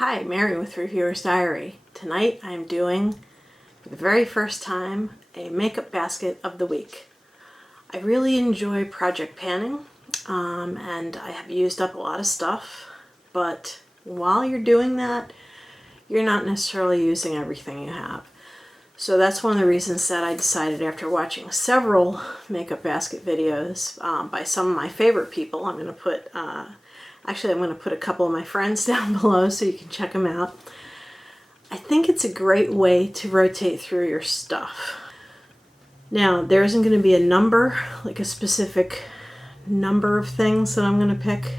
Hi, Mary with Reviewer's Diary. Tonight I am doing, for the very first time, a makeup basket of the week. I really enjoy project panning, and I have used up a lot of stuff, but while you're doing that, you're not necessarily using everything you have. So that's one of the reasons that I decided, after watching several makeup basket videos by some of my favorite people, I'm going to put a couple of my friends down below so you can check them out. I think it's a great way to rotate through your stuff. Now, there isn't going to be a number, like a specific number of things that I'm going to pick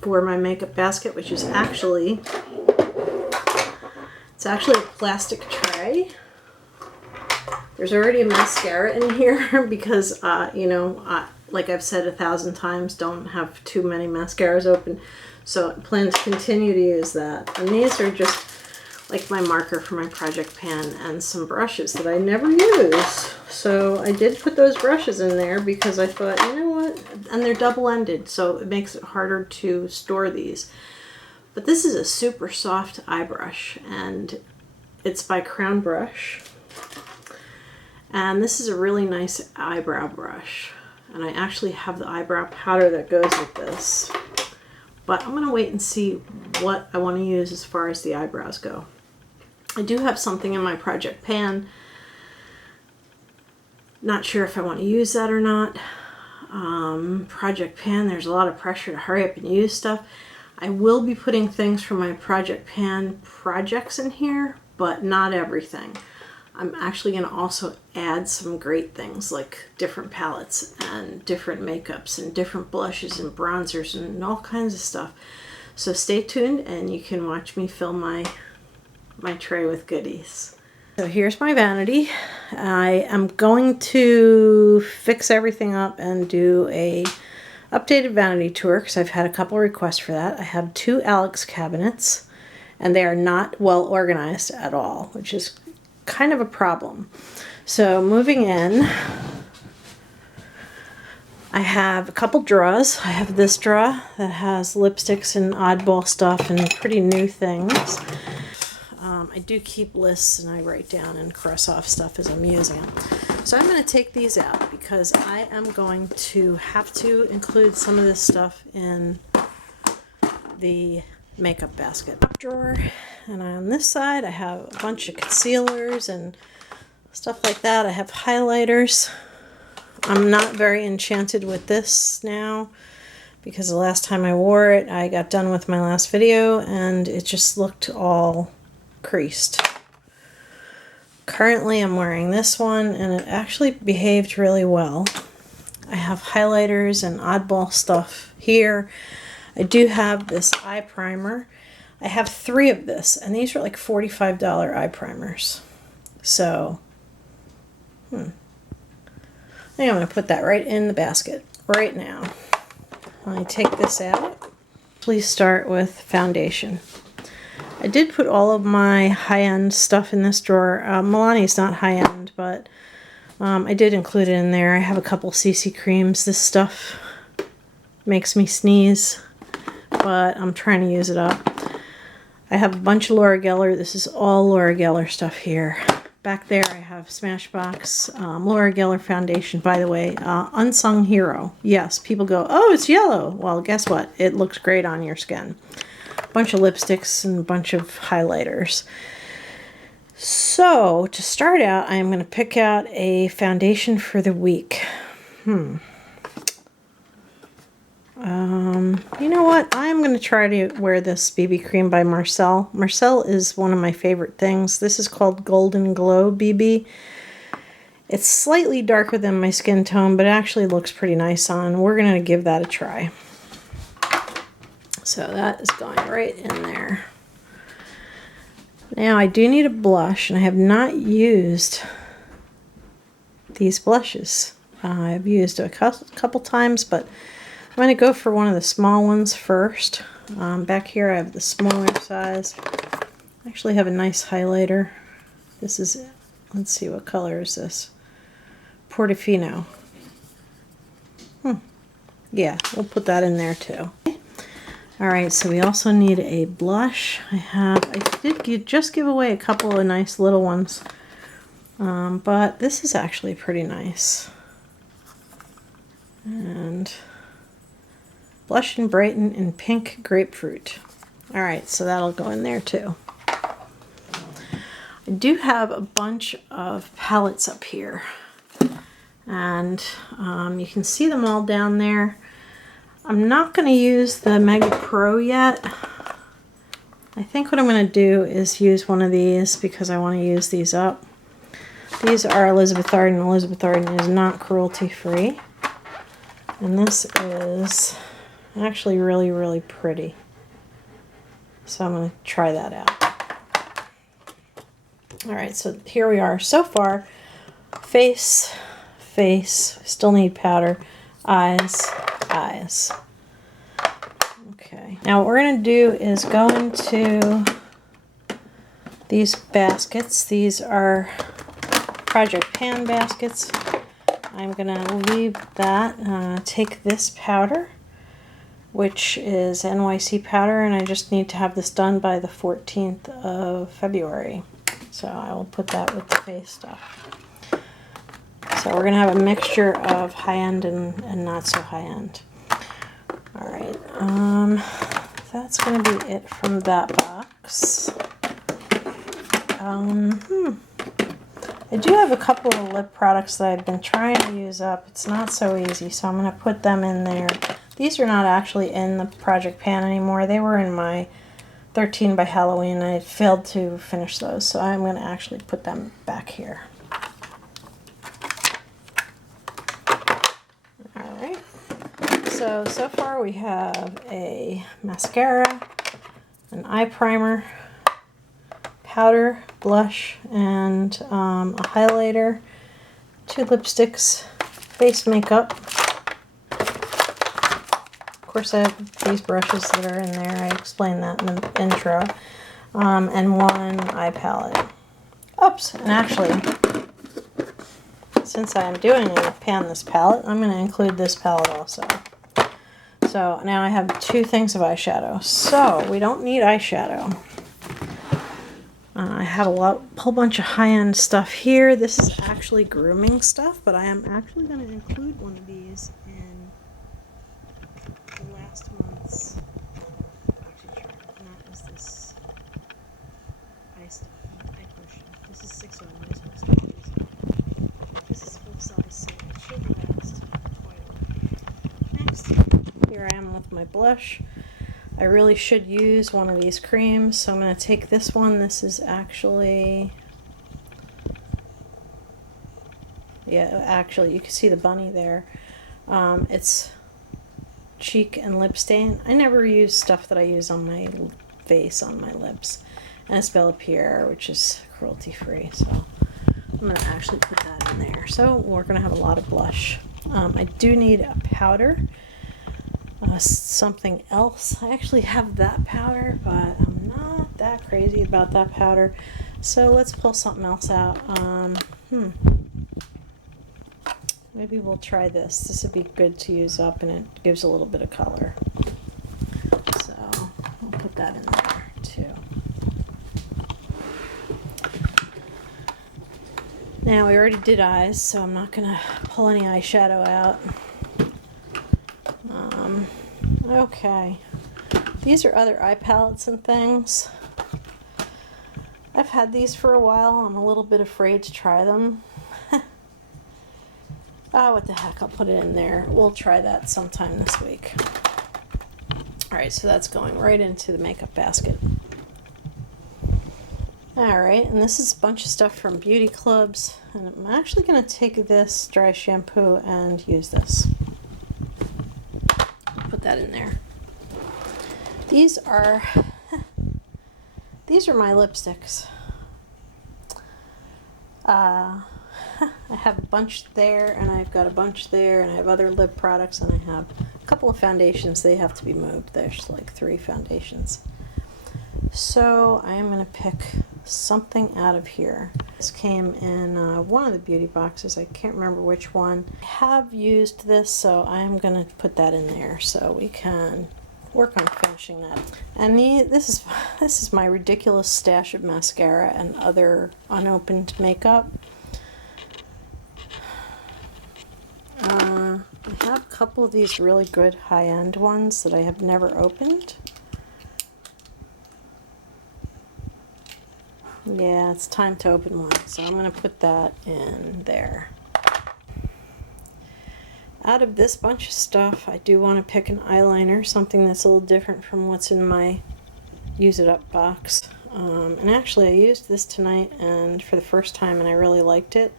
for my makeup basket, which is actually, it's actually a plastic tray. There's already a mascara in here because, like I've said 1,000 times, don't have too many mascaras open. So I plan to continue to use that. And these are just like my marker for my project pan and some brushes that I never use. So I did put those brushes in there because I thought, you know what? And they're double-ended, so it makes it harder to store these. But this is a super soft eye brush, and it's by Crown Brush. And this is a really nice eyebrow brush. And I actually have the eyebrow powder that goes with this. But I'm going to wait and see what I want to use as far as the eyebrows go. I do have something in my project pan. Not sure if I want to use that or not. Project pan, there's a lot of pressure to hurry up and use stuff. I will be putting things from my project pan projects in here, but not everything. I'm actually going to also add some great things like different palettes and different makeups and different blushes and bronzers and all kinds of stuff. So stay tuned and you can watch me fill my tray with goodies. So here's my vanity. I am going to fix everything up and do a updated vanity tour because I've had a couple requests for that. I have 2 Alex cabinets and they are not well organized at all, which is kind of a problem. So moving in, I have a couple drawers. I have this drawer that has lipsticks and oddball stuff and pretty new things. I do keep lists and I write down and cross off stuff as I'm using them. So I'm going to take these out because I am going to have to include some of this stuff in the makeup basket. Up drawer, and on this side I have a bunch of concealers and stuff like that. I have highlighters. I'm not very enchanted with this now because the last time I wore it, I got done with my last video and it just looked all creased. Currently I'm wearing this one and it actually behaved really well. I have highlighters and oddball stuff here. I do have this eye primer. I have 3 of this, and these are like $45 eye primers. So, I think I'm going to put that right in the basket right now. When I take this out, please start with foundation. I did put all of my high-end stuff in this drawer. Milani's not high-end, but I did include it in there. I have a couple CC creams. This stuff makes me sneeze, but I'm trying to use it up. I have a bunch of Laura Geller. This is all Laura Geller stuff here. Back there I have Smashbox Laura Geller foundation. By the way, unsung hero. Yes, people go, oh, it's yellow. Well, guess what? It looks great on your skin. A bunch of lipsticks and a bunch of highlighters. So, to start out, I'm going to pick out a foundation for the week. You know what? I'm going to try to wear this BB cream by Marcel. Marcel is one of my favorite things. This is called Golden Glow BB. It's slightly darker than my skin tone, but it actually looks pretty nice on. We're going to give that a try. So that is going right in there. Now I do need a blush, and I have not used these blushes. I've used a couple times, but I'm going to go for one of the small ones first. Back here I have the smaller size. I actually have a nice highlighter. This is, let's see, what color is this? Portofino. Yeah, we'll put that in there too. Alright, so we also need a blush. I did just give away a couple of nice little ones. But this is actually pretty nice. And Blush-n-Brighten in Pink Grapefruit. Alright, so that'll go in there too. I do have a bunch of palettes up here. And you can see them all down there. I'm not going to use the Mega Pro yet. I think what I'm going to do is use one of these because I want to use these up. These are Elizabeth Arden. Elizabeth Arden is not cruelty free. And this is actually really, really pretty. So I'm going to try that out. Alright, so here we are. So far, face, still need powder, eyes. Okay, now what we're going to do is go into these baskets. These are Project Pan baskets. I'm going to leave that, take this powder, which is NYC powder, and I just need to have this done by the 14th of February. So I will put that with the face stuff. So we're going to have a mixture of high-end and not so high-end. Alright, that's going to be it from that box. I do have a couple of lip products that I've been trying to use up. It's not so easy, so I'm going to put them in there. These are not actually in the Project Pan anymore. They were in my 13 by Halloween. I failed to finish those, so I'm going to actually put them back here. Alright. So far we have a mascara, an eye primer, powder, blush, and a highlighter, 2 lipsticks, face makeup. Of course, I have these brushes that are in there. I explained that in the intro. And 1 eye palette. Oops, and actually, since I'm doing a pan this palette, I'm going to include this palette also. So now I have 2 things of eyeshadow. So we don't need eyeshadow. I have a whole bunch of high-end stuff here. This is actually grooming stuff, but I am actually going to include one of these in last month's. Actually, that is this eye stuff, eye potion. This is 6 oil. I'm supposed to use it. This is full size, so it should last quite a while. Next, here I am with my blush. I really should use one of these creams, so I'm going to take this one. This is actually, yeah, actually, you can see the bunny there. It's cheek and lip stain. I never use stuff that I use on my face, on my lips. And it's BellaPierre, which is cruelty free, so I'm going to actually put that in there. So we're going to have a lot of blush. I do need a powder. Something else. I actually have that powder, but I'm not that crazy about that powder. So let's pull something else out. Maybe we'll try this. This would be good to use up, and it gives a little bit of color. So I'll put that in there too. Now we already did eyes, so I'm not gonna pull any eyeshadow out. Okay, these are other eye palettes and things. I've had these for a while. I'm a little bit afraid to try them. What the heck, I'll put it in there. We'll try that sometime this week. Alright, so that's going right into the makeup basket. Alright, and this is a bunch of stuff from beauty clubs. And I'm actually going to take this dry shampoo and use this. Put that in there. These are my lipsticks. I have a bunch there, and I've got a bunch there, and I have other lip products, and I have a couple of foundations. They have to be moved. There's like 3 foundations. So I am going to pick something out of here. This came in one of the beauty boxes. I can't remember which one. I have used this, so I'm going to put that in there so we can work on finishing that. And this is my ridiculous stash of mascara and other unopened makeup. I have a couple of these really good high-end ones that I have never opened. Yeah, it's time to open one, so I'm going to put that in there. Out of this bunch of stuff, I do want to pick an eyeliner, something that's a little different from what's in my Use It Up box. And actually, I used this tonight and for the first time, and I really liked it.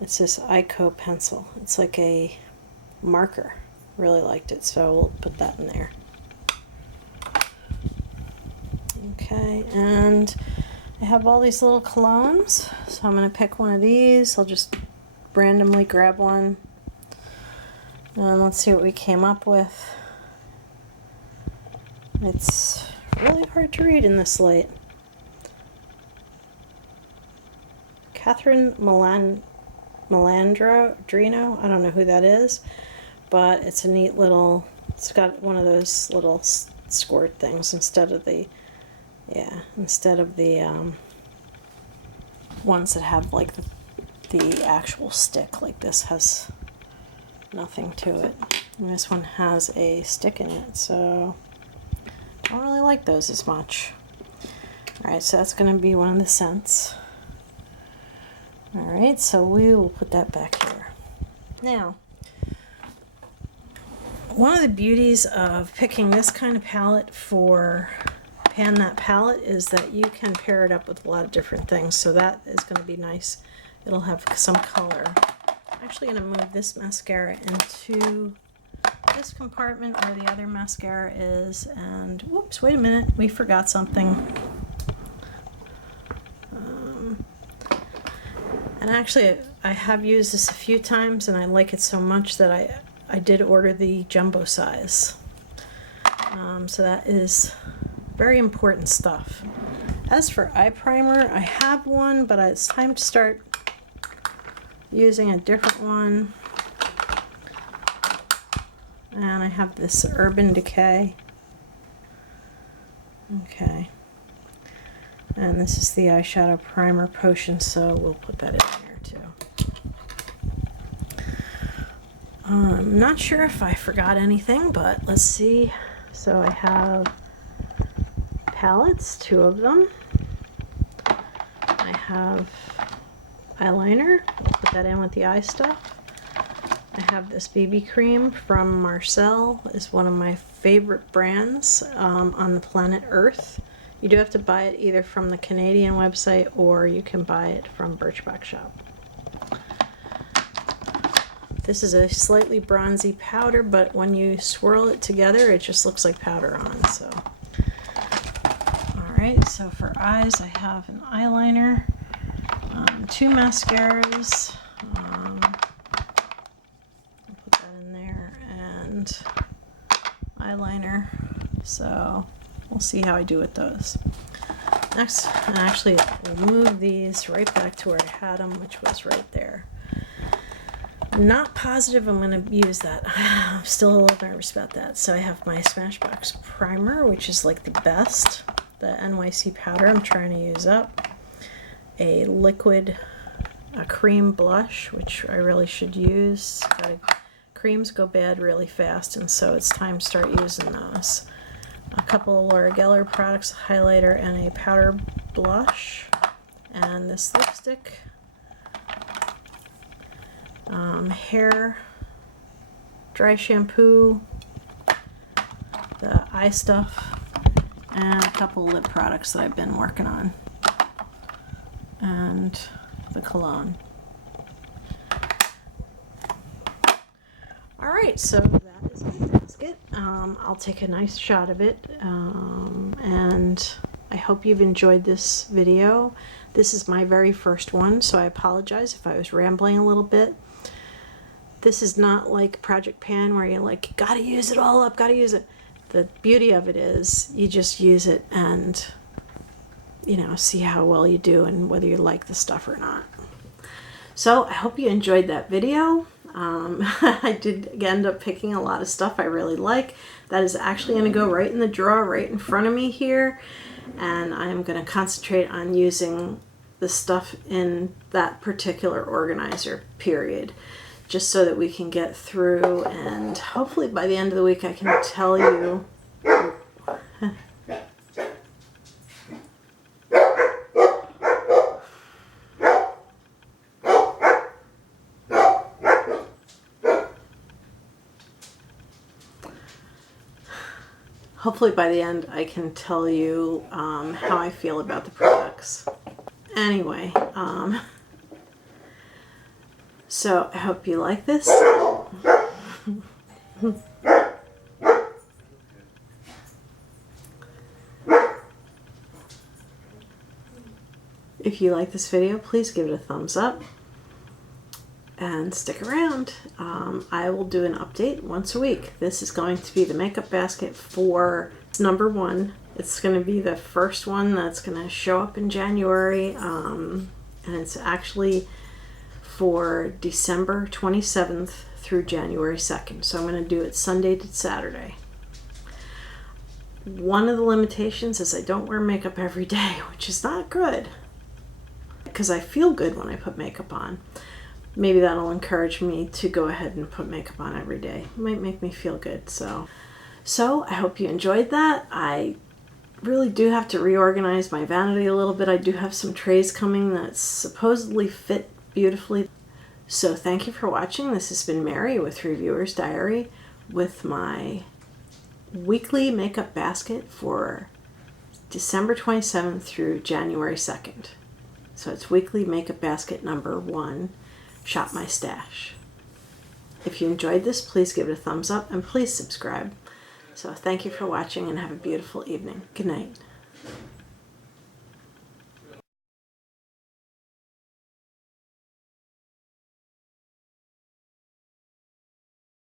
It's this Eyeko pencil. It's like a marker. Really liked it, so we'll put that in there. Okay, and I have all these little colognes, so I'm going to pick one of these. I'll just randomly grab one. And let's see what we came up with. It's really hard to read in this light. Malandrino, I don't know who that is, but it's a neat little, it's got one of those little squirt things instead of the ones that have like the actual stick. Like this has nothing to it. And this one has a stick in it, so I don't really like those as much. Alright, so that's going to be one of the scents. Alright, so we will put that back here. Now, one of the beauties of picking this kind of palette for Pan That palette is that you can pair it up with a lot of different things, so that is going to be nice. It'll have some color. I'm actually going to move this mascara into this compartment where the other mascara is, and whoops, wait a minute, we forgot something. And actually I have used this a few times and I like it so much that I did order the jumbo size. So that is very important stuff. As for eye primer, I have one, but it's time to start using a different one. And I have this Urban Decay. Okay. And this is the eyeshadow primer potion, so we'll put that in there too. I'm not sure if I forgot anything, but let's see. So I have palettes, 2 of them. I have eyeliner. I'll put that in with the eye stuff. I have this BB cream from Marcel. It's one of my favorite brands on the planet Earth. You do have to buy it either from the Canadian website or you can buy it from Birchbox Shop. This is a slightly bronzy powder, but when you swirl it together, it just looks like powder on. So, all right. So for eyes, I have an eyeliner, 2 mascaras. I'll put that in there, and eyeliner. So we'll see how I do with those. Next, and actually, we'll move these right back to where I had them, which was right there. I'm not positive I'm going to use that. I'm still a little nervous about that. So I have my Smashbox primer, which is like the best. The NYC powder I'm trying to use up. A liquid, a cream blush, which I really should use. Creams go bad really fast, and so it's time to start using those. A couple of Laura Geller products, a highlighter and a powder blush, and this lipstick, hair, dry shampoo, the eye stuff, and a couple lip products that I've been working on, and the cologne. Alright, so that is my basket. I'll take a nice shot of it, and I hope you've enjoyed this video. This is my very first one, so I apologize if I was rambling a little bit. This is not like Project Pan where you're like, gotta use it all up, gotta use it. The beauty of it is you just use it and, you know, see how well you do and whether you like the stuff or not. So I hope you enjoyed that video. I did end up picking a lot of stuff I really like. That is actually going to go right in the drawer right in front of me here. And I'm going to concentrate on using the stuff in that particular organizer, period. Just so that we can get through, and hopefully by the end of the week I can tell you hopefully by the end I can tell you how I feel about the products. Anyway, so I hope you like this. If you like this video, please give it a thumbs up and stick around. I will do an update once a week. This is going to be the makeup basket for number 1. It's going to be the first one that's going to show up in January, and it's actually for December 27th through January 2nd. So I'm going to do it Sunday to Saturday. One of the limitations is I don't wear makeup every day, which is not good, because I feel good when I put makeup on. Maybe that'll encourage me to go ahead and put makeup on every day. It might make me feel good. So I hope you enjoyed that. I really do have to reorganize my vanity a little bit. I do have some trays coming that supposedly fit beautifully. So thank you for watching. This has been Mary with Reviewer's Diary with my weekly makeup basket for December 27th through January 2nd. So it's weekly makeup basket number 1, Shop My Stash. If you enjoyed this, please give it a thumbs up and please subscribe. So thank you for watching and have a beautiful evening. Good night.